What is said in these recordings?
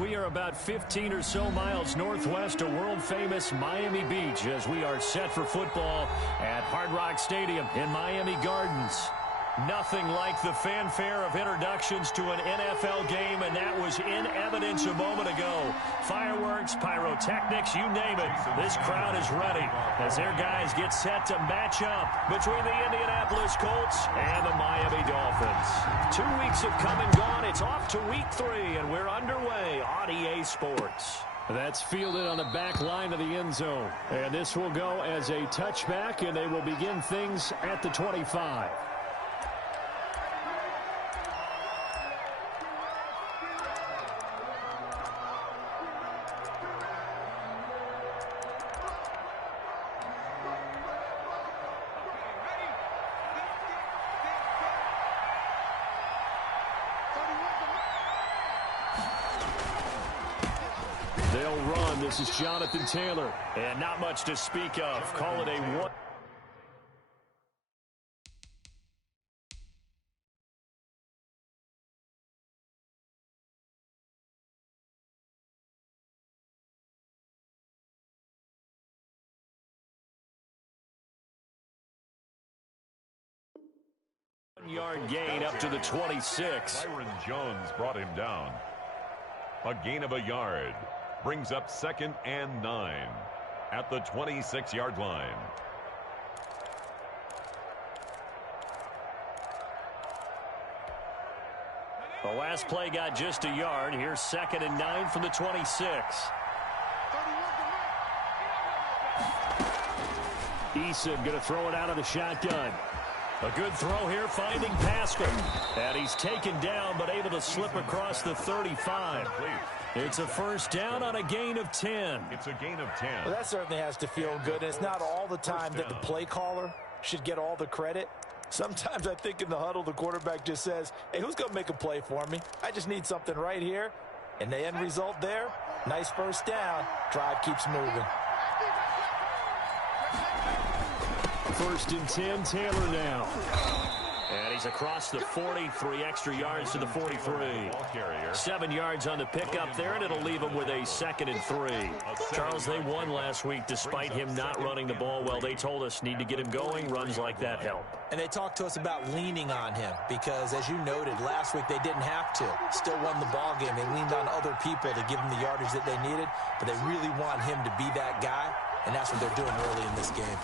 We are about 15 or so miles northwest of world-famous Miami Beach as we are set for football at Hard Rock Stadium in Miami Gardens. Nothing like the fanfare of introductions to an NFL game, and that was in evidence a moment ago. Fireworks, pyrotechnics, you name it. This crowd is ready as their guys get set to match up between the Indianapolis Colts and the Miami Dolphins. 2 weeks have come and gone. It's off to week 3, and we're underway on EA Sports. That's fielded on the back line of the end zone. And this will go as a touchback, and they will begin things at the 25. They'll run. This is Jonathan Taylor. And not much to speak of. Call it a 1. Yard gain up to the 26. Byron Jones brought him down. A gain of a yard. Brings up 2nd and 9 at the 26-yard line. The last play got just a yard. Here's 2nd and 9 from the 26. Eason going to throw it out of the shotgun. A good throw here, finding Pascal. And he's taken down, but able to slip across the 35. It's a first down on a gain of 10. It's a gain of 10. Well, that certainly has to feel good. And it's not all the time that the play caller should get all the credit. Sometimes I think in the huddle, the quarterback just says, hey, who's going to make a play for me? I just need something right here. And the end result there, nice first down. Drive keeps moving. 1st and 10, Taylor now. And he's across the 40, 3 extra yards to the 43. 7 yards on the pickup there, and it'll leave him with a 2nd and 3. Charles, they won last week despite him not running the ball well. They told us need to get him going. Runs like that help. And they talked to us about leaning on him because, as you noted, last week they didn't have to. Still won the ball game. They leaned on other people to give them the yardage that they needed, but they really want him to be that guy, and that's what they're doing early in this game.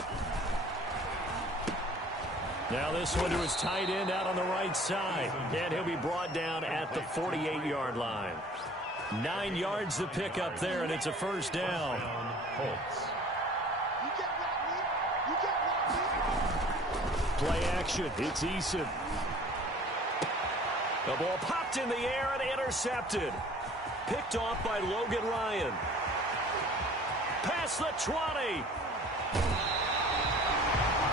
Now this one to his tight end out on the right side. And he'll be brought down at the 48-yard line. 9 yards to pick up there, and it's a first down. Colts. Play action. It's Eason. The ball popped in the air and intercepted. Picked off by Logan Ryan. Past the 20.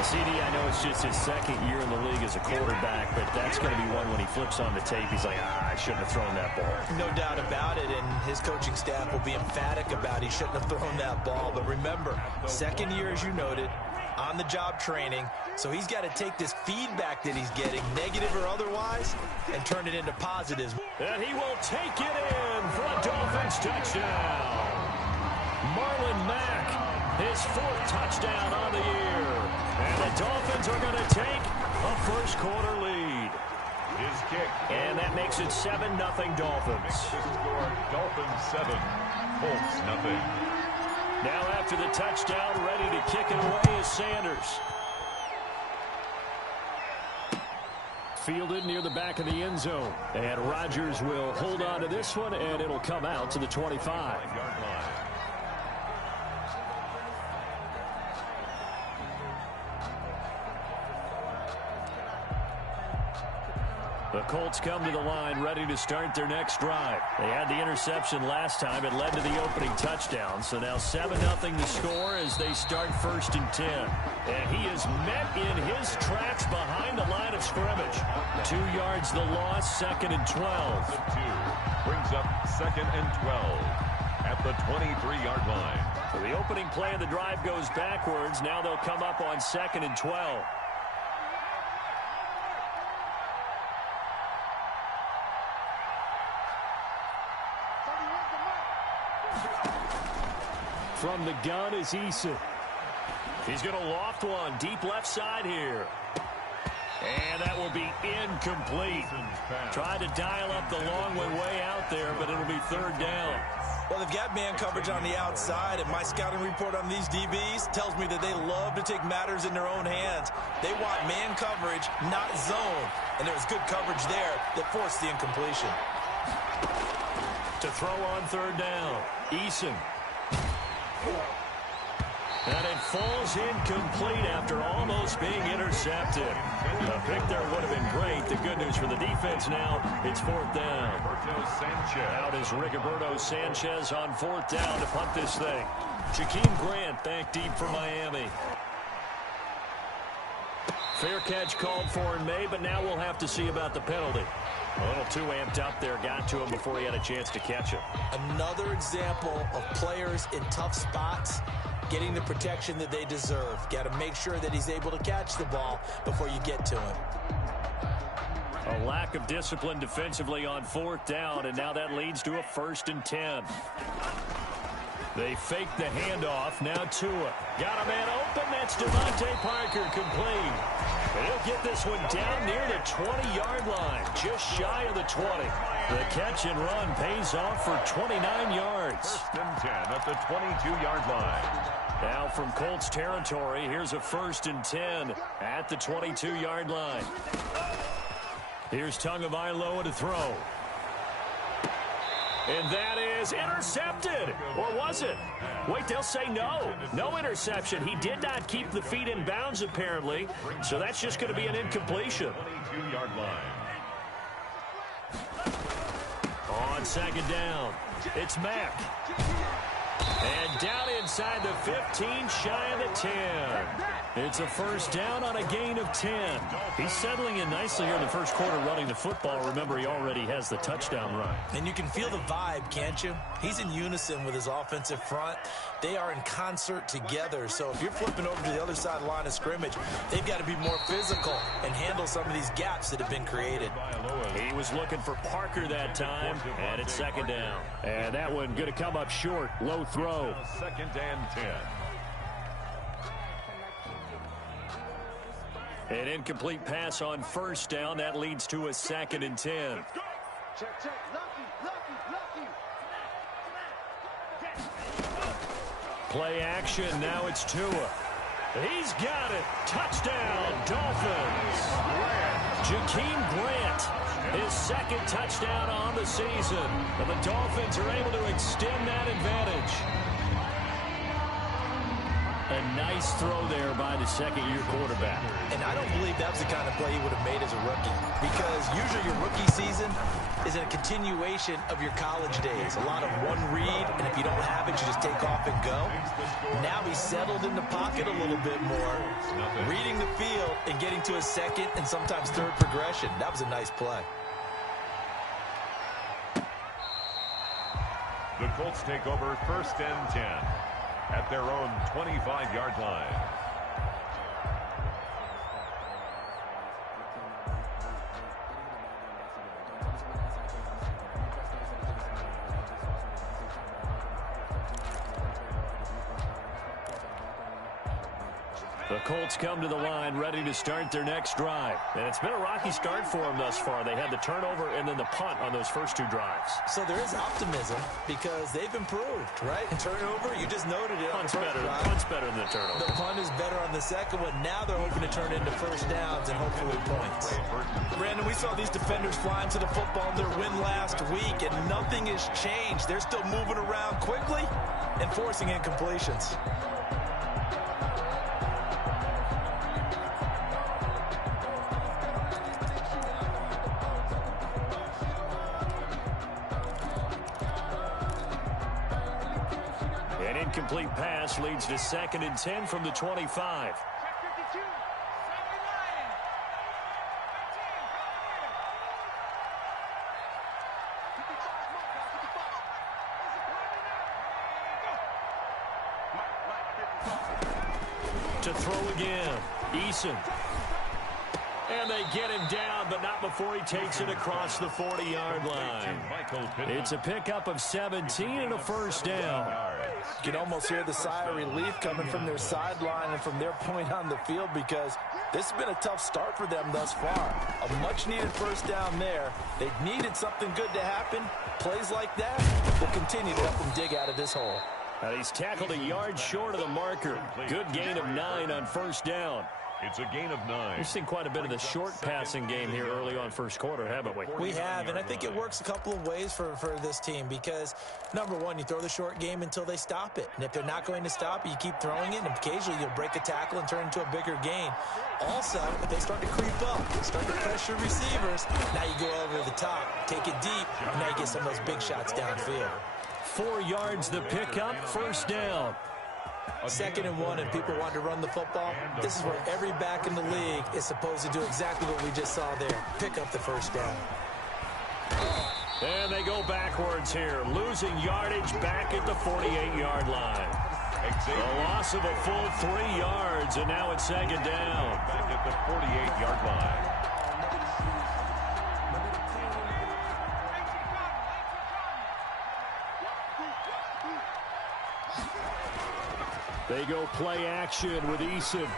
CD, I know it's just his 2nd year in the league as a quarterback, but that's going to be one when he flips on the tape. He's like, I shouldn't have thrown that ball. No doubt about it, and his coaching staff will be emphatic about he shouldn't have thrown that ball. But remember, 2nd year, as you noted, on-the-job training, so he's got to take this feedback that he's getting, negative or otherwise, and turn it into positives. And he will take it in for a Dolphins touchdown. Marlon Mack, his 4th touchdown on the year. And the Dolphins are going to take a first-quarter lead. His kick. And that makes it 7-0 Dolphins. Dolphins 7, Colts 0. Now after the touchdown, ready to kick it away is Sanders. Fielded near the back of the end zone. And Rodgers will hold on to this one, and it'll come out to the 25-yard line. The Colts come to the line ready to start their next drive. They had the interception last time. It led to the opening touchdown. So now 7-0 the score as they start 1st and 10. And he is met in his tracks behind the line of scrimmage. 2 yards the loss, 2nd and 12. Brings up 2nd and 12 at the 23-yard line. So the opening play of the drive goes backwards. Now they'll come up on 2nd and 12. From the gun is Eason. He's going to loft one deep left side here. And that will be incomplete. Tried to dial up the long way out there, but it'll be third down. Well, they've got man coverage on the outside, and my scouting report on these DBs tells me that they love to take matters in their own hands. They want man coverage, not zone. And there was good coverage there that forced the incompletion. To throw on third down, Eason. And it falls incomplete after almost being intercepted. A pick there would have been great. The good news for the defense now, it's fourth down. Out is Rigoberto Sanchez on fourth down to punt this thing. Jakeem Grant back deep for Miami. Fair catch called for and made, but now we'll have to see about the penalty. A little too amped up there, got to him before he had a chance to catch it. Another example of players in tough spots getting the protection that they deserve. Got to make sure that he's able to catch the ball before you get to him. A lack of discipline defensively on fourth down, and now that leads to a 1st and 10. They fake the handoff. Now Tua. Got a man open. That's Devontae Parker complete. And he'll get this one down near the 20-yard line, just shy of the 20. The catch and run pays off for 29 yards. 1st and 10 at the 22-yard line. Now from Colts territory, here's a 1st and 10 at the 22-yard line. Here's Tagovailoa to throw. And that is intercepted. Or was it? Wait, they'll say no. No interception. He did not keep the feet in bounds, apparently. So that's just going to be an incompletion. 22-yard line. On second down, it's Mack. And down inside the 15, shy of the 10. It's a 1st down on a gain of 10. He's settling in nicely here in the first quarter running the football. Remember, he already has the touchdown run. And you can feel the vibe, can't you? He's in unison with his offensive front. They are in concert together. So if you're flipping over to the other side of the line of scrimmage, they've got to be more physical and handle some of these gaps that have been created. He was looking for Parker that time, and it's 2nd down. And that one going to come up short. Low throw. 2nd and 10. An incomplete pass on 1st down. That leads to a 2nd and 10. Play action. Now it's Tua. He's got it. Touchdown, Dolphins. Jakeem Grant, his 2nd touchdown on the season. And the Dolphins are able to extend that advantage. A nice throw there by the second-year quarterback. And I don't believe that was the kind of play he would have made as a rookie, because usually your rookie season is a continuation of your college days. A lot of one read, and if you don't have it, you just take off and go. Now he's settled in the pocket a little bit more, reading the field and getting to a 2nd and sometimes 3rd progression. That was a nice play. The Colts take over 1st and 10 at their own 25-yard line. The Colts come to the line ready to start their next drive. And it's been a rocky start for them thus far. They had the turnover and then the punt on those first 2 drives. So there is optimism because they've improved, right? Turnover, you just noted it. Punt's better than the turnover. The punt is better on the second one. Now they're hoping to turn into 1st downs and hopefully points. Brandon, we saw these defenders flying to the football in their win last week, and nothing has changed. They're still moving around quickly and forcing incompletions. An incomplete pass leads to 2nd and 10 from the 25. To throw again, Eason. And they get him down, but not before he takes it across the 40-yard line. It's a pickup of 17 and a 1st down. You can almost hear the sigh of relief coming from their sideline and from their point on the field, because this has been a tough start for them thus far. A much-needed first down there. They've needed something good to happen. Plays like that will continue to help them dig out of this hole. And he's tackled a yard short of the marker. Good gain of 9 on first down. It's a gain of 9. We've seen quite a bit of the short passing game here early on first quarter, haven't we? We have, and I think it works a couple of ways for this team, because, number one, you throw the short game until they stop it. And if they're not going to stop it, you keep throwing it, and occasionally you'll break a tackle and turn into a bigger gain. Also, if they start to creep up, start to pressure receivers, now you go over the top, take it deep, and now you get some of those big shots downfield. 4 yards the pickup, first down. 2nd and 1, and people want to run the football. This is where every back in the league is supposed to do exactly what we just saw there. Pick up the first down. And they go backwards here, losing yardage back at the 48-yard line. The loss of a full 3 yards, and now it's 2nd down. Back at the 48-yard line. They go play action with Eason.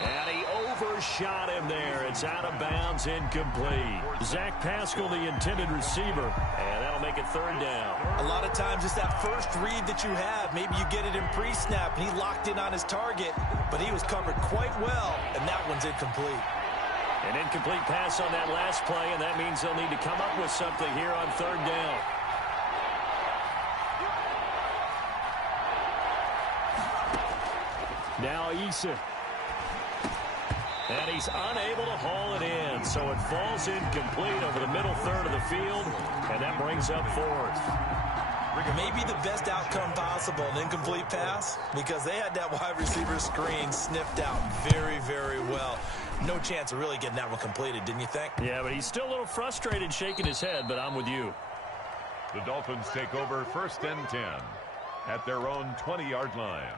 And he overshot him there. It's out of bounds, incomplete. Zach Pascal, the intended receiver, and that'll make it 3rd down. A lot of times it's that first read that you have. Maybe you get it in pre-snap, and he locked in on his target, but he was covered quite well, and that one's incomplete. An incomplete pass on that last play, and that means they'll need to come up with something here on 3rd down. Now Eason. And he's unable to haul it in, so it falls incomplete over the middle third of the field, and that brings up 4th. Maybe the best outcome possible, an incomplete pass, because they had that wide receiver screen sniffed out very, very well. No chance of really getting that one completed, didn't you think? Yeah, but he's still a little frustrated, shaking his head, but I'm with you. The Dolphins take over 1st and 10 at their own 20-yard line.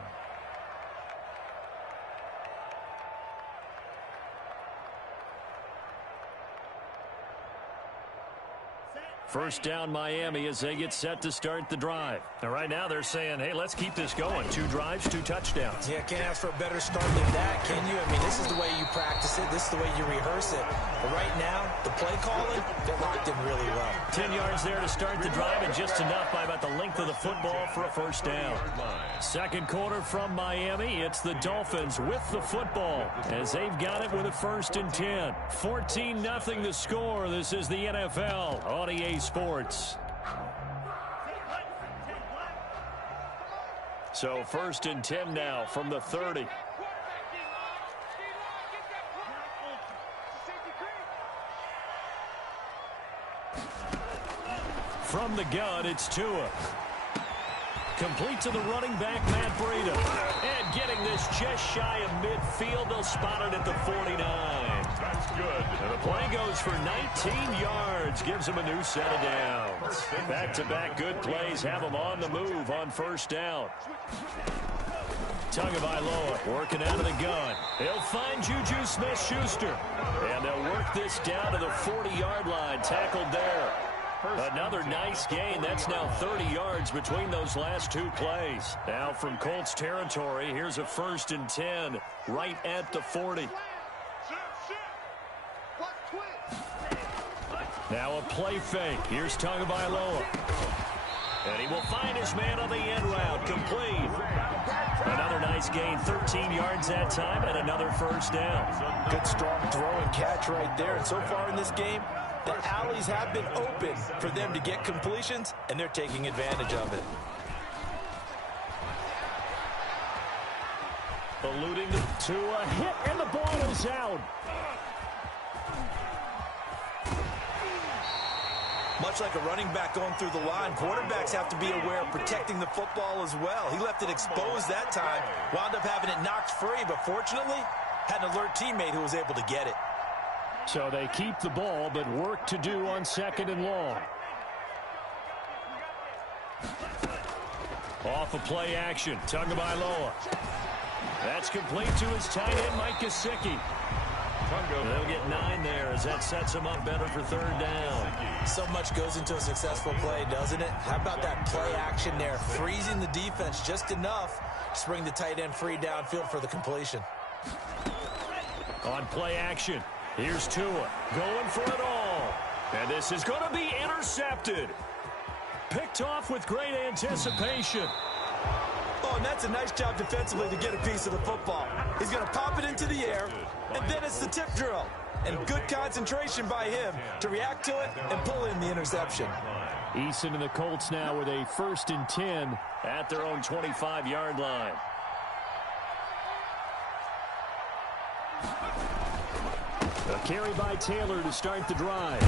First down Miami as they get set to start the drive. And right now they're saying, hey, let's keep this going. 2 drives, 2 touchdowns. Yeah, can't ask for a better start than that, can you? I mean, this is the way you practice it. This is the way you rehearse it. But right now, the play calling, they're locked in really well. 10 yards there to start the drive, and just enough by about the length of the football for a first down. 2nd quarter from Miami. It's the Dolphins with the football as they've got it with a 1st and 10. 14-0 the score. This is the NFL on EA Sports. So 1st and 10 now from the 30. From the gun, it's Tua. Complete to the running back, Matt Breida. And getting this just shy of midfield. They'll spot it at the 49. That's good. And the play goes for 19 yards. Gives them a new set of downs. Back-to-back good plays have them on the move on first down. Tagovailoa working out of the gun. He'll find Juju Smith-Schuster. And they'll work this down to the 40-yard line. Tackled there. Another nice gain. That's now 30 yards between those last 2 plays. Now from Colts territory, here's a 1st and 10 right at the 40. Now a play fake. Here's Tagovailoa. And he will find his man on the end route. Complete. Another nice gain. 13 yards that time and another first down. Good strong throw and catch right there. And so far in this game, the alleys have been open for them to get completions, and they're taking advantage of it. Alluding to a hit, and the ball is out. Much like a running back going through the line, quarterbacks have to be aware of protecting the football as well. He left it exposed that time, wound up having it knocked free, but fortunately had an alert teammate who was able to get it. So they keep the ball, but work to do on 2nd and long. Off of play action, Tagovailoa. That's complete to his tight end, Mike Gesicki. They'll get 9 there as that sets them up better for third down. So much goes into a successful play, doesn't it? How about that play action there? Freezing the defense just enough to bring the tight end free downfield for the completion. On play action, here's Tua going for it all. And this is going to be intercepted. Picked off with great anticipation. Oh, and that's a nice job defensively to get a piece of the football. He's going to pop it into the air, and then it's the tip drill. And good concentration by him to react to it and pull in the interception. Eason and the Colts now with a 1st and 10 at their own 25-yard line. A carry by Taylor to start the drive.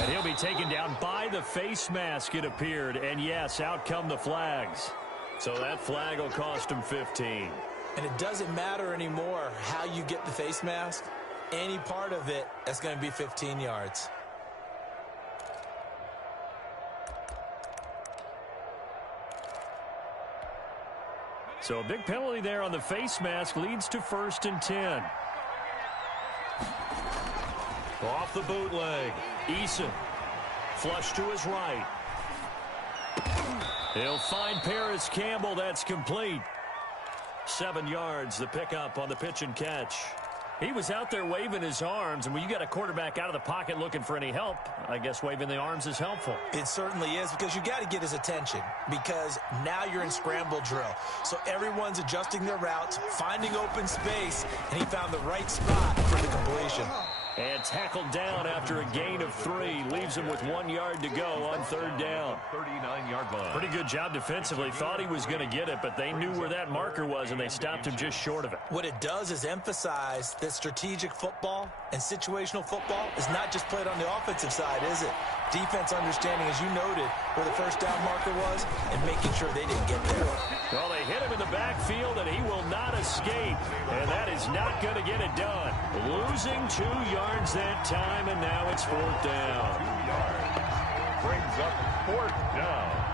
And he'll be taken down by the face mask, it appeared. And yes, out come the flags. So that flag will cost him 15. And it doesn't matter anymore how you get the face mask. Any part of it, that's going to be 15 yards. So a big penalty there on the face mask leads to 1st and 10. Off the bootleg. Eason. Flush to his right. He'll find Paris Campbell. That's complete. 7 yards, the pickup on the pitch and catch. He was out there waving his arms, and when you got a quarterback out of the pocket looking for any help, I guess waving the arms is helpful. It certainly is, because you got to get his attention, because now you're in scramble drill. So everyone's adjusting their routes, finding open space, and he found the right spot for the completion. And tackled down after a gain of 3. Leaves him with 1 yard to go on 3rd down. 39-yard line. Pretty good job defensively. Thought he was going to get it, but they knew where that marker was, and they stopped him just short of it. What it does is emphasize that strategic football and situational football is not just played on the offensive side, is it? Defense understanding, as you noted, where the 1st down marker was and making sure they didn't get there. Well, they hit him in the backfield, and he will not escape. And that is not going to get it done. Losing 2 yards that time, and now it's 4th down. 2 yards. Brings up 4th down.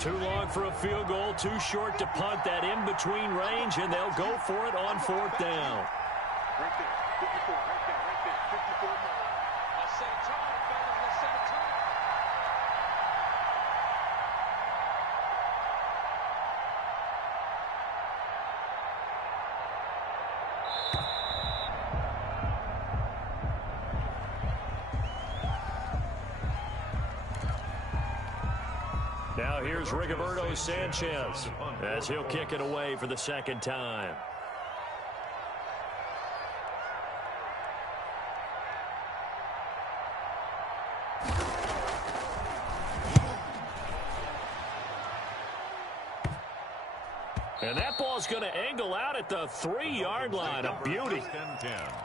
Too long for a field goal, too short to punt. That in-between range, and they'll go for it on 4th down. Right there, 54, right there, 54 more. Let's set a time, fellas, let's set a time. Now here's Rigoberto Sanchez as he'll kick it away for the 2nd time. And that ball's going to angle out at the 3-yard line. A beauty.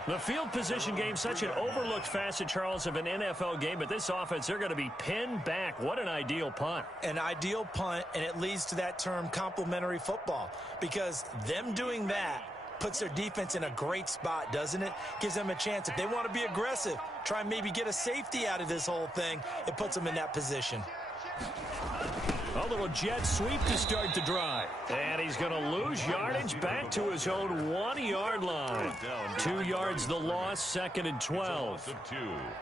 The field position game, such an overlooked facet, Charles, of an NFL game. But this offense, they're going to be pinned back. What an ideal punt. An ideal punt, and it leads to that term complementary football. Because them doing that puts their defense in a great spot, doesn't it? Gives them a chance. If they want to be aggressive, try and maybe get a safety out of this whole thing, it puts them in that position. A little jet sweep to start the drive. And he's going to lose yardage back to his own 1-yard line. 2 yards the loss, 2nd and 12.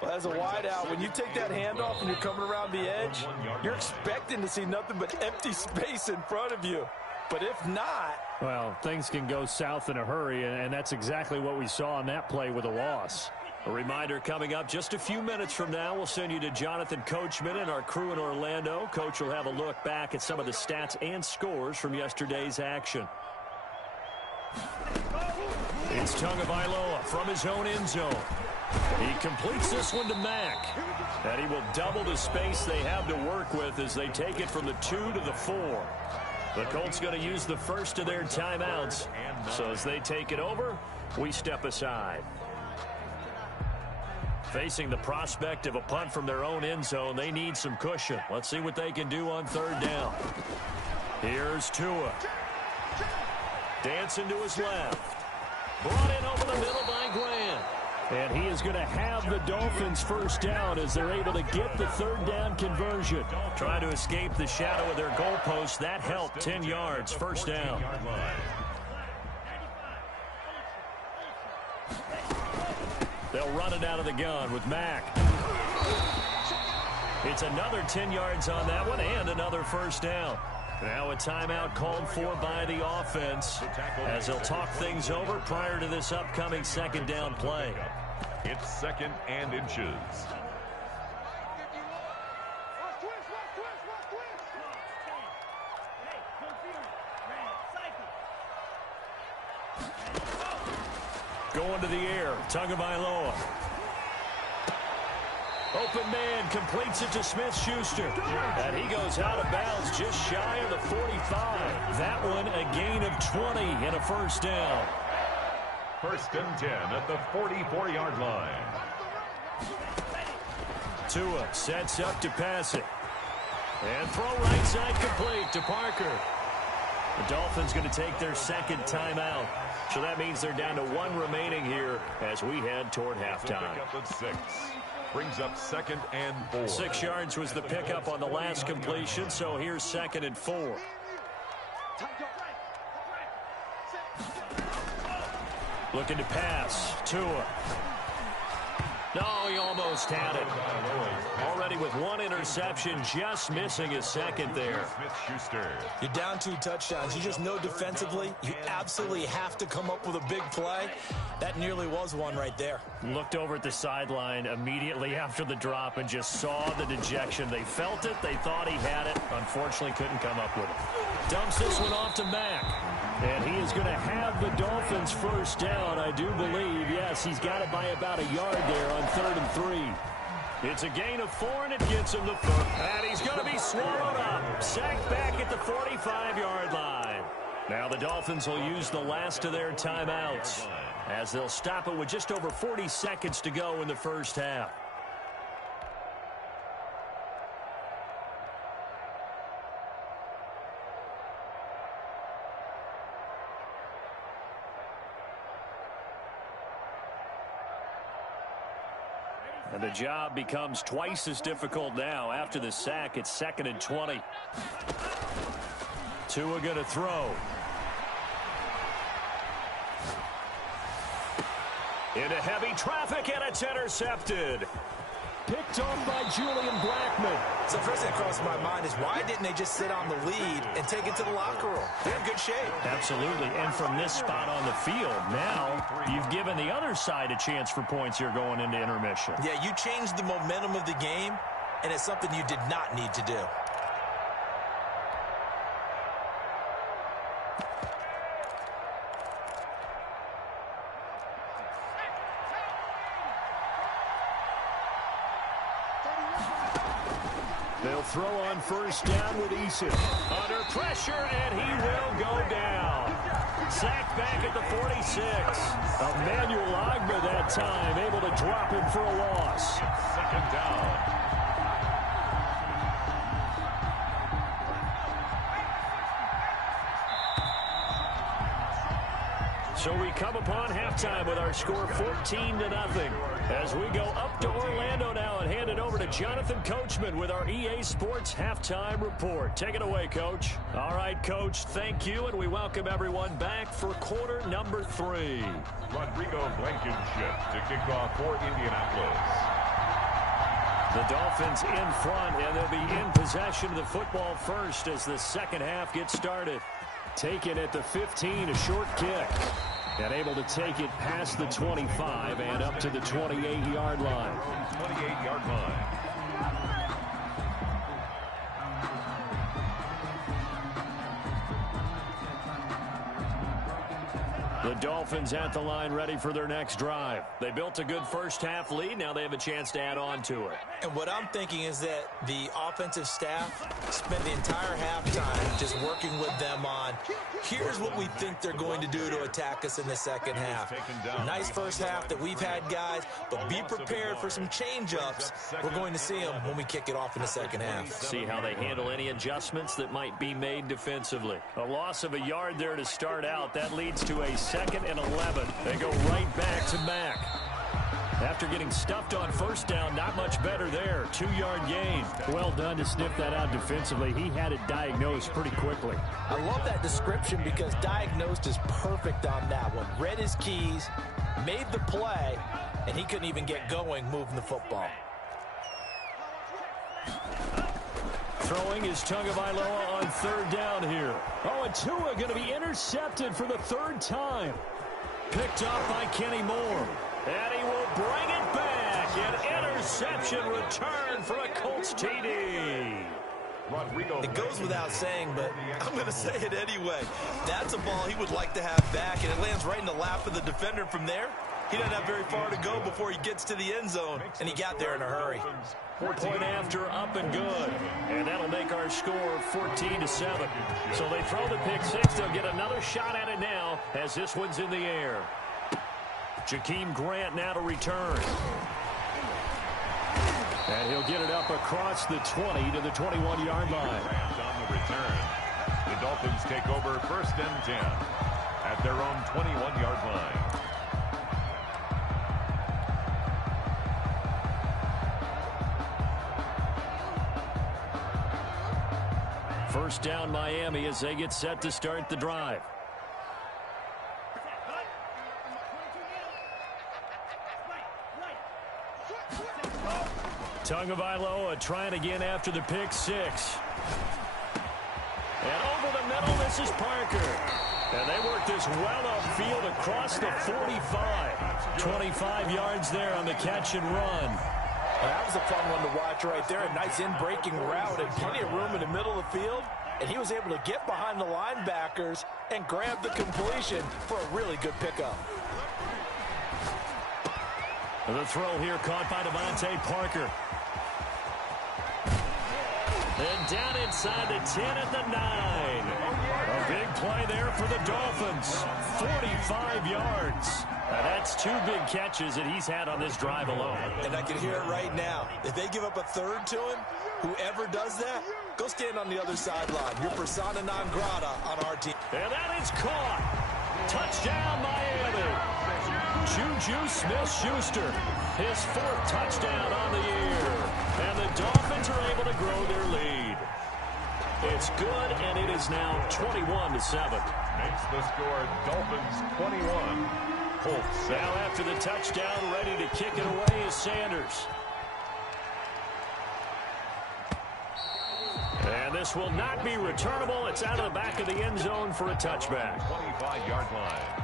Well, as a wideout, when you take that handoff and you're coming around the edge, you're expecting to see nothing but empty space in front of you. But if not... Well, things can go south in a hurry, and that's exactly what we saw on that play with a loss. A reminder coming up just a few minutes from now, we'll send you to Jonathan Coachman and our crew in Orlando. Coach will have a look back at some of the stats and scores from yesterday's action. It's Tagovailoa from his own end zone. He completes this one to Mack. And he will double the space they have to work with as they take it from the 2 to the 4. The Colts going to use the first of their timeouts. So as they take it over, we step aside. Facing the prospect of a punt from their own end zone, they need some cushion. Let's see what they can do on third down. Here's Tua. Dancing to his left. Brought in over the middle by Grant. And he is going to have the Dolphins first down as they're able to get the third down conversion. Trying to escape the shadow of their goalpost. That helped. 10 yards, first down. They'll run it out of the gun with Mack. It's another 10 yards on that one and another first down. Now a timeout called for by the offense as they'll talk things over prior to this upcoming second down play. It's 2nd and inches. Going to the air, Tagovailoa. Open man completes it to Smith-Schuster. And he goes out of bounds just shy of the 45. That one a gain of 20 and a first down. 1st and 10 at the 44-yard line. Tua sets up to pass it. And throw right side complete to Parker. The Dolphins going to take their second timeout. So that means they're down to 1 remaining here as we head toward halftime. Pick up at 6. Brings up 2nd and 4. 6 yards was the pickup on the last completion, so here's 2nd and 4. Looking to pass. Tua. No, he almost had it. Already with 1 interception, just missing his second there. Smith-Schuster. You're down 2 touchdowns. You just know defensively you absolutely have to come up with a big play. That nearly was one right there. Looked over at the sideline immediately after the drop and just saw the dejection. They felt it. They thought he had it. Unfortunately, couldn't come up with it. Dumps this one off to Mack. And he is going to have the Dolphins first down, I do believe. Yes, he's got it by about a yard there on 3rd and 3. It's a gain of 4, and it gets him the foot. And he's going to be swallowed up. Sacked back at the 45-yard line. Now the Dolphins will use the last of their timeouts as they'll stop it with just over 40 seconds to go in the first half. And the job becomes twice as difficult now. After the sack, it's 2nd and 20. Tua going to throw. Into heavy traffic, and it's intercepted. Picked off by Julian Blackmon. So first thing that crossed my mind is why didn't they just sit on the lead and take it to the locker room? They're in good shape. Absolutely. And from this spot on the field, now you've given the other side a chance for points here going into intermission. Yeah, you changed the momentum of the game, and it's something you did not need to do. They'll throw on first down with Eason. Under pressure, and he will go down. Sacked back at the 46. Emmanuel Ogbah that time, able to drop him for a loss. 2nd down. So we come upon halftime with our score 14-0 as we go up to Orlando now and hand it over to Jonathan Coachman with our EA Sports Halftime Report. Take it away, Coach. All right, Coach, thank you, and we welcome everyone back for quarter number 3. Rodrigo Blankenship to kick off for Indianapolis. The Dolphins in front, and they'll be in possession of the football first as the second half gets started. Taken at the 15, a short kick. And able to take it past the 25 and up to the 28-yard line. 28-yard line. The Dolphins at the line ready for their next drive. They built a good first-half lead. Now they have a chance to add on to it. And what I'm thinking is that the offensive staff spent the entire halftime just working with them on, here's what we think they're going to do to attack us in the second half. Nice first half that we've had, guys, but be prepared for some change-ups. We're going to see them when we kick it off in the second half. See how they handle any adjustments that might be made defensively. A loss of a yard there to start out. That leads to a 2nd and 11. They go right back to Mack. After getting stuffed on first down, not much better there. 2-yard gain. Well done to sniff that out defensively. He had it diagnosed pretty quickly. I love that description because diagnosed is perfect on that one. Read his keys, made the play, and he couldn't even get going moving the football. Throwing is Tagovailoa on 3rd down here. Oh, and Tua going to be intercepted for the 3rd time. Picked up by Kenny Moore. And he will bring it back. An interception return for a Colts TD. It goes without saying, but I'm going to say it anyway. That's a ball he would like to have back, and it lands right in the lap of the defender from there. He doesn't have very far to go before he gets to the end zone, and he got there in a hurry. Point after, up and good. And that'll make our score 14-7. So they throw the pick six. They'll get another shot at it now as this one's in the air. Jakeem Grant now to return. And he'll get it up across the 20 to the 21-yard line. On the return. The Dolphins take over 1st and 10 at their own 21-yard line. First down Miami as they get set to start the drive. Tagovailoa trying again after the pick six. And over the middle, this is Parker. And they work this well upfield across the 45. 25 yards there on the catch and run. That was a fun one to watch right there. A nice in-breaking route and plenty of room in the middle of the field. And he was able to get behind the linebackers and grab the completion for a really good pickup. The throw here caught by Devontae Parker. And down inside the 10 at the 9. A big play there for the Dolphins. 45 yards. Now that's 2 big catches that he's had on this drive alone. And I can hear it right now. If they give up a 3rd to him, whoever does that, go stand on the other sideline. You're persona non grata on our team. And that is caught. Touchdown, Miami. Juju Smith-Schuster, his 4th touchdown on the year. And the Dolphins are able to grow their lead. It's good, and it is now 21-7. Makes the score Dolphins 21. Colts 7. Now after the touchdown, ready to kick it away is Sanders. And this will not be returnable. It's out of the back of the end zone for a touchback. 25-yard line.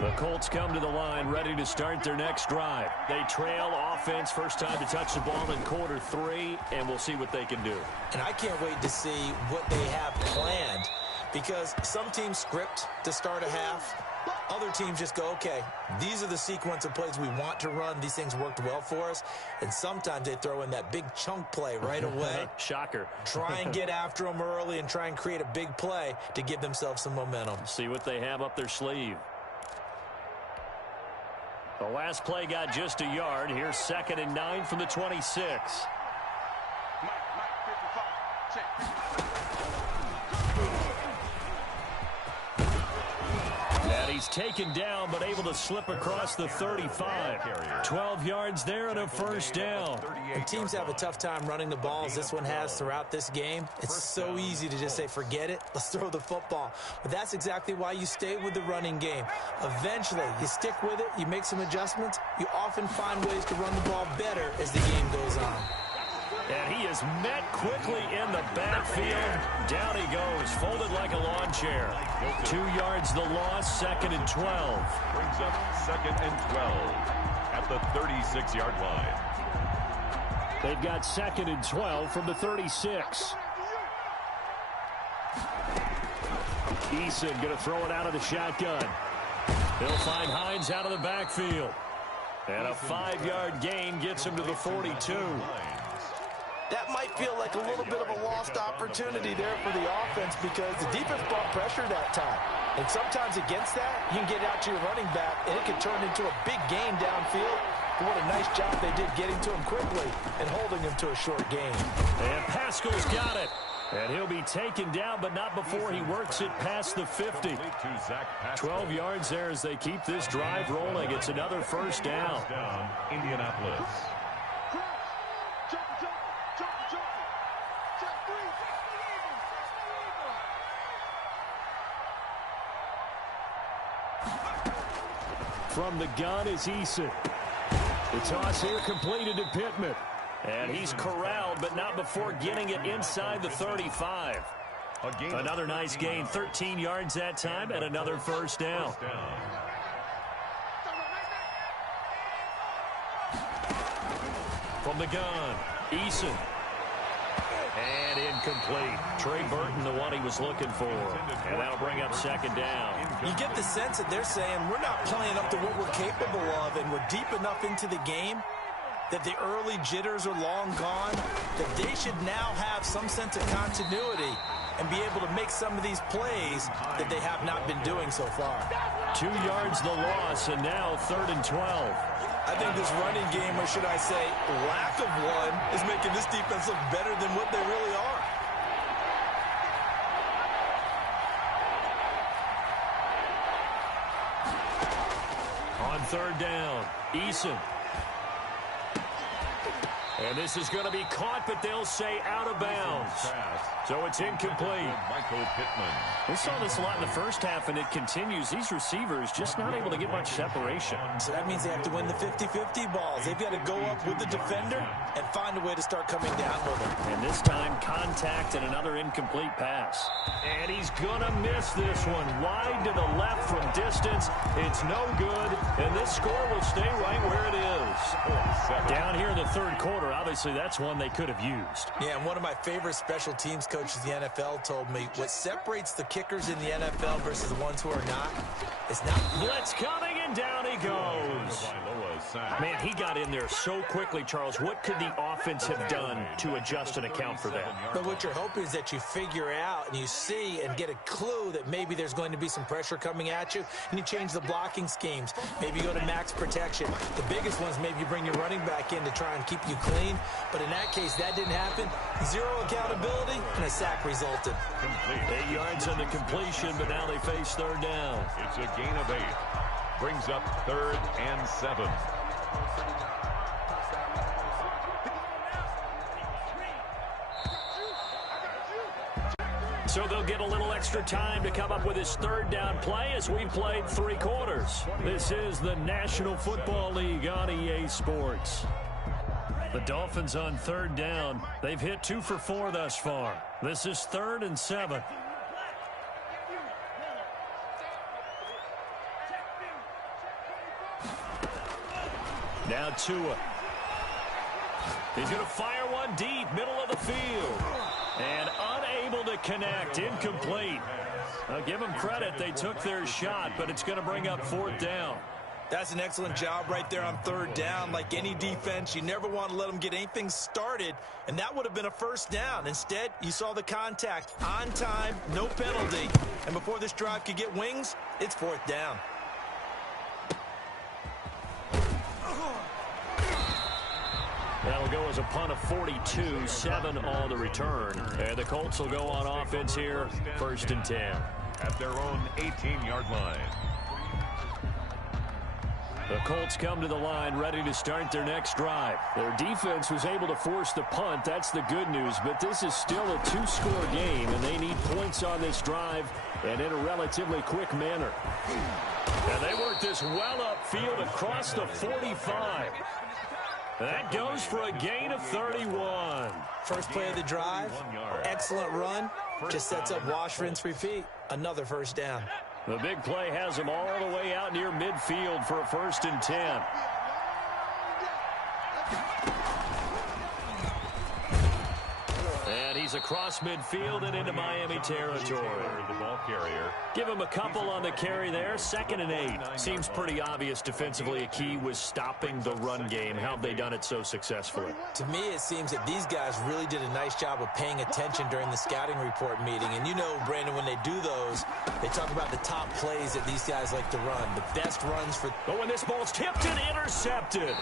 The Colts come to the line ready to start their next drive. They trail offense, first time to touch the ball in quarter 3, and we'll see what they can do. And I can't wait to see what they have planned, because some teams script to start a half. Other teams just go, okay, these are the sequence of plays we want to run. These things worked well for us. And sometimes they throw in that big chunk play right away. Shocker. Try and get after them early and try and create a big play to give themselves some momentum. See what they have up their sleeve. The last play got just a yard. Here's 2nd and 9 from the 26. And he's taken down, but able to slip across the 35. 12 yards there and a first down. And teams have a tough time running the ball, as this one has throughout this game. It's so easy to just say, forget it, let's throw the football. But that's exactly why you stay with the running game. Eventually, you stick with it, you make some adjustments, you often find ways to run the ball better as the game goes on. And he is met quickly in the backfield. Down he goes, folded like a lawn chair. 2 yards the loss, 2nd and 12. Brings up 2nd and 12 at the 36-yard line. They've got 2nd and 12 from the 36. Eason going to throw it out of the shotgun. He'll find Hines out of the backfield. And a 5-yard gain gets him to the 42. That might feel like a little bit of a lost opportunity there for the offense because the defense brought pressure that time. And sometimes against that, you can get out to your running back, and it can turn into a big gain downfield. But what a nice job they did getting to him quickly and holding him to a short gain. And Pascal's got it. And he'll be taken down, but not before he works it past the 50. 12 yards there as they keep this drive rolling. It's another first down. Indianapolis. From the gun is Eason. The toss here completed to Pittman. And he's corralled, but not before getting it inside the 35. Another nice gain, 13 yards that time, and another first down. From the gun, Eason. And incomplete. Trey Burton, the one he was looking for. And that'll bring up 2nd down. You get the sense that they're saying we're not playing up to what we're capable of, and we're deep enough into the game that the early jitters are long gone, that they should now have some sense of continuity and be able to make some of these plays that they have not been doing so far. 2 yards the loss, and now 3rd and 12. I think this running game, or should I say lack of one, is making this defense look better than what they really are. On 3rd down, Eason. And this is going to be caught, but they'll say out of bounds. So it's incomplete. Michael Pittman. We saw this a lot in the first half, and it continues. These receivers just not able to get much separation. So that means they have to win the 50-50 balls. They've got to go up with the defender and find a way to start coming down with them. And this time, contact and another incomplete pass. And he's going to miss this one. Wide to the left from distance. It's no good, and this score will stay right where it is. Down here in the 3rd quarter, obviously that's one they could have used. Yeah, and one of my favorite special teams coaches in the NFL told me what separates the kickers in the NFL versus the ones who are not is not. Blitz coming, and down he goes. Man, he got in there so quickly, Charles. What could the offense have done to adjust and account for that? But what you're hoping is that you figure out and you see and get a clue that maybe there's going to be some pressure coming at you, and you change the blocking schemes. Maybe you go to max protection. The biggest ones, maybe you bring your running back in to try and keep you clean. But in that case, that didn't happen. 0 accountability, and a sack resulted. 8 yards on the completion, but now they face 3rd down. It's a gain of 8. Brings up 3rd and 7. So they'll get a little extra time to come up with his 3rd down play as we've played 3 quarters. This is the National Football League on EA Sports. The Dolphins on 3rd down. They've hit 2 for 4 thus far. This is 3rd and 7. Now Tua. He's going to fire one deep, middle of the field. And unable to connect, incomplete. I'll give them credit. They took their shot, but it's going to bring up 4th down. That's an excellent job right there on 3rd down. Like any defense, you never want to let them get anything started, and that would have been a first down. Instead, you saw the contact on time, no penalty, and before this drive could get wings, it's 4th down. That'll go as a punt of 42, 7 on the return. And the Colts will go on offense here, 1st and 10. At their own 18-yard line. The Colts come to the line ready to start their next drive. Their defense was able to force the punt. That's the good news. But this is still a 2-score game, and they need points on this drive and in a relatively quick manner. And they work this well upfield across the 45. That goes for a gain of 31. First play of the drive, excellent run, just sets up wash, rinse, repeat. Another first down. The big play has him all the way out near midfield for a 1st and 10. And he's across midfield and into Miami territory. The ball carrier. Give him a couple on the carry there. 2nd and 8. Seems pretty obvious defensively a key was stopping the run game. How have they done it so successfully? To me, it seems that these guys really did a nice job of paying attention during the scouting report meeting. And you know, Brandon, when they do those, they talk about the top plays that these guys like to run. The best runs for... But when this ball's tipped and intercepted.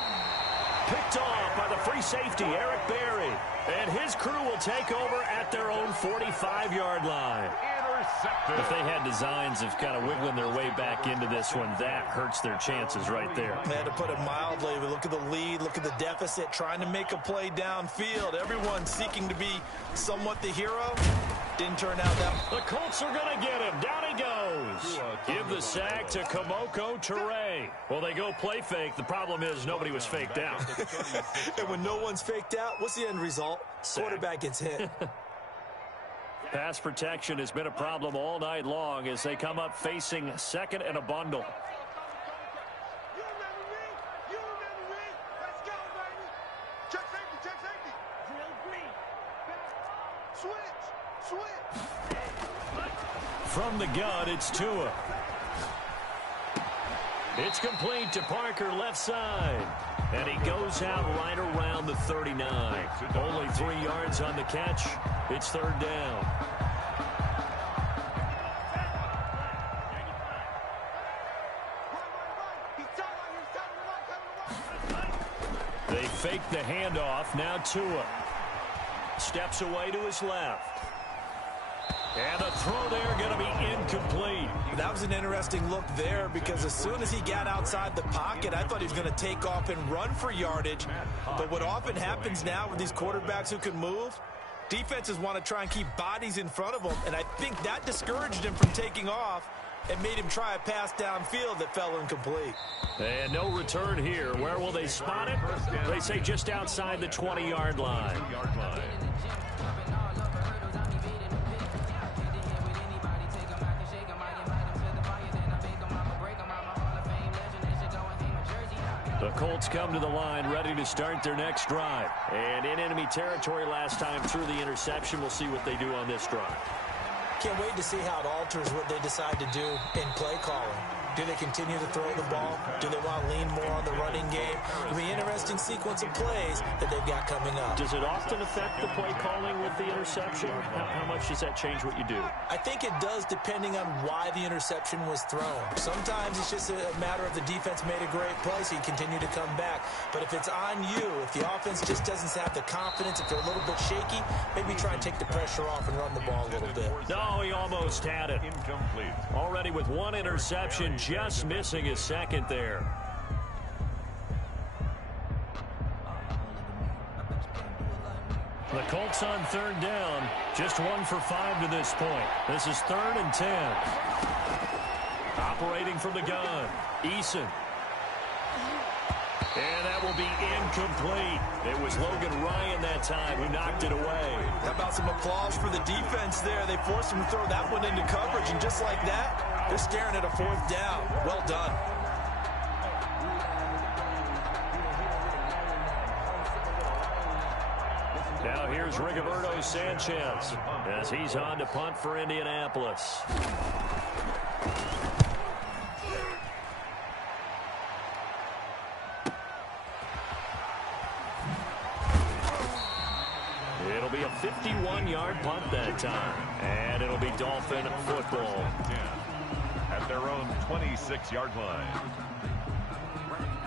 Picked off by the free safety, Eric Berry. And his crew will take over at their own 45-yard line. Intercepted. If they had designs of kind of wiggling their way back into this one, that hurts their chances right there. They had to put it mildly. But look at the lead, look at the deficit, trying to make a play downfield. Everyone seeking to be somewhat the hero. Didn't turn out that. The Colts are going to get him. Down he goes. Give the sack to Kamoko Toure. Well, they go play fake. The problem is nobody was faked out. And when no one's faked out, what's the end result? Sack. Quarterback gets hit. Pass protection has been a problem all night long as they come up facing 2nd and a bundle. From the gun, it's Tua. It's complete to Parker, left side. And he goes out right around the 39. Only 3 yards on the catch. It's 3rd down. They fake the handoff. Now Tua steps away to his left. And the throw there going to be incomplete. That was an interesting look there because as soon as he got outside the pocket, I thought he was going to take off and run for yardage. But what often happens now with these quarterbacks who can move, defenses want to try and keep bodies in front of them. And I think that discouraged him from taking off and made him try a pass downfield that fell incomplete. And no return here. Where will they spot it? They say just outside the 20-yard line. The Colts come to the line ready to start their next drive. And in enemy territory last time through the interception. We'll see what they do on this drive. Can't wait to see how it alters what they decide to do in play calling. Do they continue to throw the ball? Do they want to lean more on the running game? It'll be an interesting sequence of plays that they've got coming up. Does it often affect the play calling with the interception? How much does that change what you do? I think it does depending on why the interception was thrown. Sometimes it's just a matter of the defense made a great play, so you continue to come back. But if it's on you, if the offense just doesn't have the confidence, if they're a little bit shaky, maybe try and take the pressure off and run the ball a little bit. No, he almost had it. Incomplete. Already with one interception, just missing his 2nd there. The Colts on 3rd down. Just 1 for 5 to this point. This is 3rd and 10. Operating from the gun. Eason. And that will be incomplete. It was Logan Ryan that time who knocked it away. How about some applause for the defense there? They forced him to throw that one into coverage, and just like that, they're staring at a 4th down. Well done. Now here's Rigoberto Sanchez as he's on to punt for Indianapolis. It'll be a 51-yard punt that time, and it'll be Dolphin football. At their own 26-yard line.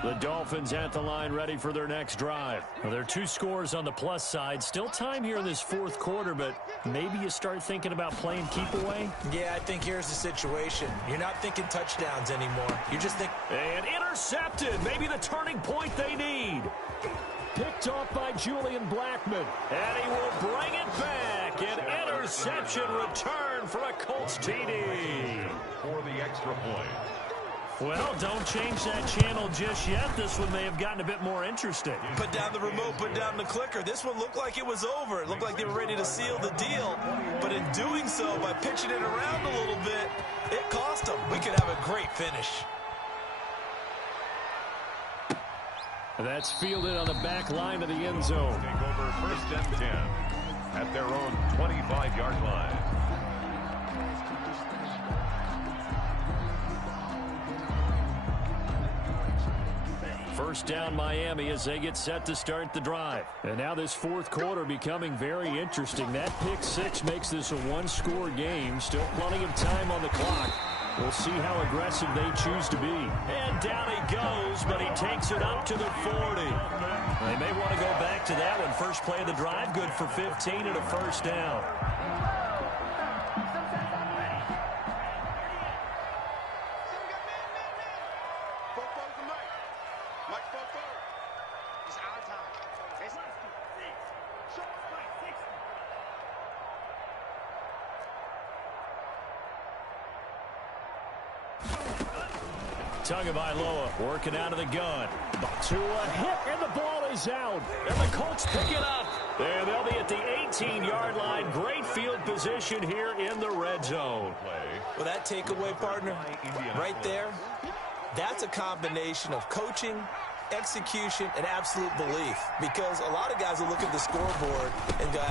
The Dolphins at the line ready for their next drive. Well, there are 2 scores on the plus side. Still time here in this 4th quarter, but maybe you start thinking about playing keep away. Yeah, I think here's the situation. You're not thinking touchdowns anymore. You just think... And intercepted. Maybe the turning point they need. Picked off by Julian Blackmon. And he will bring it back. An interception return for a Colts TD. For the extra point. Well, don't change that channel just yet. This one may have gotten a bit more interesting. Put down the remote, put down the clicker. This one looked like it was over. It looked like they were ready to seal the deal. But in doing so, by pitching it around a little bit, it cost them. We could have a great finish. That's fielded on the back line of the end zone. Take over 1st and 10 at their own 25-yard line. First down Miami as they get set to start the drive. And now this fourth quarter becoming very interesting. That pick six makes this a one-score game. Still plenty of time on the clock. We'll see how aggressive they choose to be. And down he goes, but he takes it up to the 40. They may want to go back to that one. First play of the drive, good for 15 and a first down. Tagovailoa working out of the gun. To a hit, and the ball is out. And the Colts pick it up. And they'll be at the 18-yard line. Great field position here in the red zone. Well, that takeaway, partner, right there, that's a combination of coaching, execution, and absolute belief. Because a lot of guys will look at the scoreboard and go,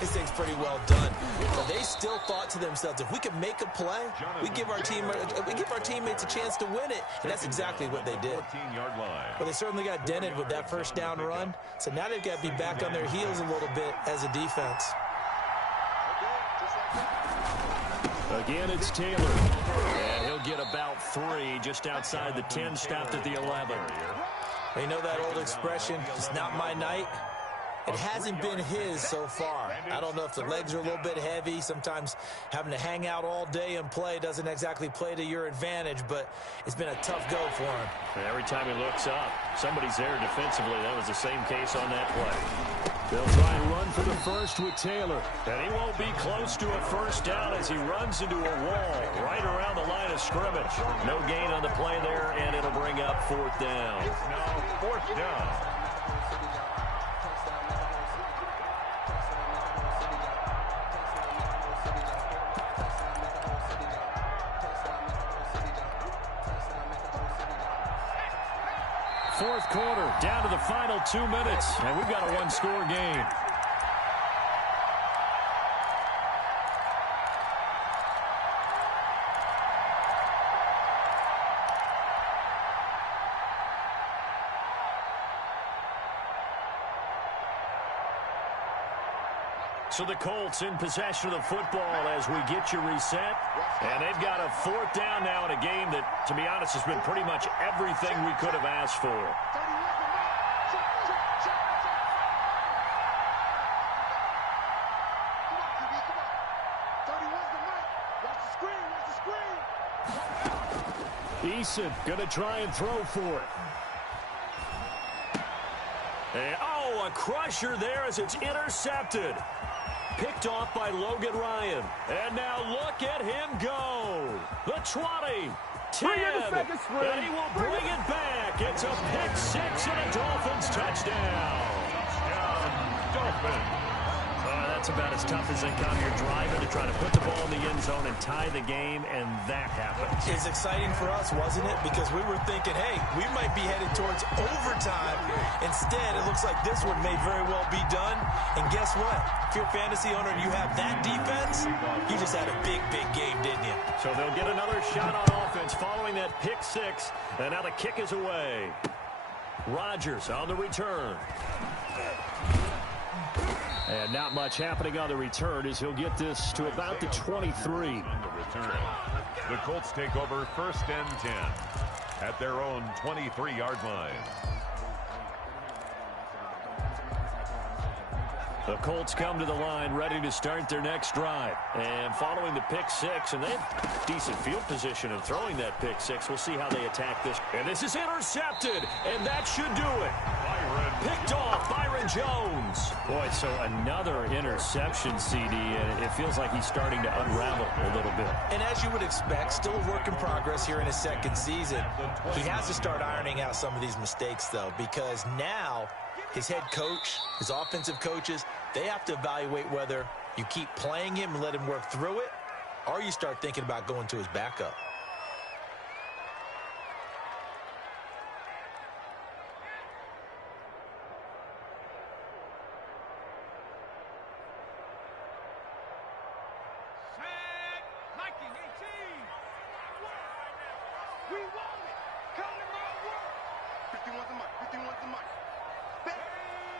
this thing's pretty well done. But they still thought to themselves, if we can make a play, we give our teammates a chance to win it. And that's exactly what they did. But they certainly got dented with that first down run. So now they've got to be back on their heels a little bit as a defense. Again, it's Taylor. And he'll get about 3 just outside the 10, stopped at the 11. You know that old expression, it's not my night? It hasn't been his so far. I don't know if the legs are a little bit heavy. Sometimes having to hang out all day and play doesn't exactly play to your advantage, but it's been a tough go for him. And every time he looks up, somebody's there defensively. That was the same case on that play. They'll try and run for the first with Taylor. And he won't be close to a first down as he runs into a wall right around the line of scrimmage. No gain on the play there, and it'll bring up 4th down. Now 4th down. Fourth quarter, down to the final 2 minutes, and we've got a one-score game. So the Colts in possession of the football as we get you reset. And they've got a 4th down now in a game that, to be honest, has been pretty much everything we could have asked for. Eason going to try and throw for it. And, a crusher there as it's intercepted. Picked off by Logan Ryan. And now look at him go. The 20, 10, and he will bring it back. It's a pick six and a Dolphins touchdown. Dolphins. That's about as tough as they come. You're driving to try to put the ball in the end zone and tie the game, and that happens. It's exciting for us, wasn't it? Because we were thinking, hey, we might be headed towards overtime. Instead, it looks like this one may very well be done. And guess what? If you're a fantasy owner and you have that defense, you just had a big, big game, didn't you? So they'll get another shot on offense following that pick six, and now the kick is away. Rodgers on the return. And not much happening on the return as he'll get this to about the 23. On the return, the Colts take over 1st and 10 at their own 23-yard line. The Colts come to the line ready to start their next drive. And following the pick six, and they have decent field position in throwing that pick six. We'll see how they attack this. And this is intercepted, and that should do it. Byron picked off. Byron Jones. Boy, so another interception, CD, and it feels like he's starting to unravel a little bit. And as you would expect, still a work in progress here in his second season. He has to start ironing out some of these mistakes, though, because now his head coach, his offensive coaches, they have to evaluate whether you keep playing him and let him work through it, or you start thinking about going to his backup.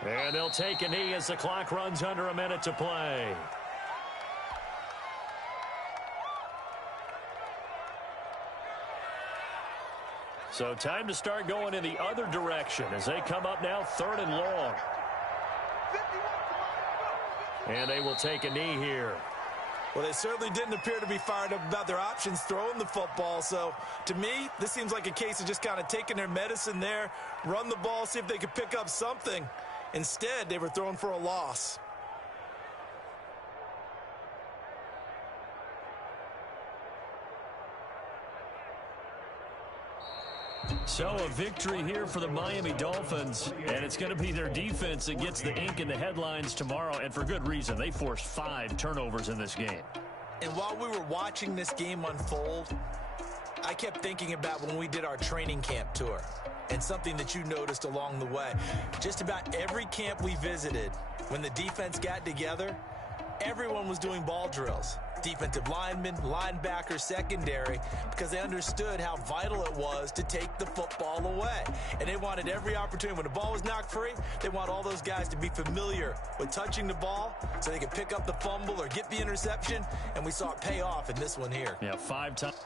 And they'll take a knee as the clock runs under a minute to play. So time to start going in the other direction as they come up now 3rd and long. And they will take a knee here. Well, they certainly didn't appear to be fired up about their options throwing the football. So, to me, this seems like a case of just kind of taking their medicine there, run the ball, see if they could pick up something. Instead, they were throwing for a loss. So a victory here for the Miami Dolphins, and it's going to be their defense that gets the ink in the headlines tomorrow, and for good reason. They forced 5 turnovers in this game. And while we were watching this game unfold, I kept thinking about when we did our training camp tour and something that you noticed along the way. Just about every camp we visited, when the defense got together, everyone was doing ball drills. Defensive linemen, linebackers, secondary, because they understood how vital it was to take the football away. And they wanted every opportunity. When the ball was knocked free, they want all those guys to be familiar with touching the ball so they could pick up the fumble or get the interception. And we saw it pay off in this one here. Yeah, 5 times.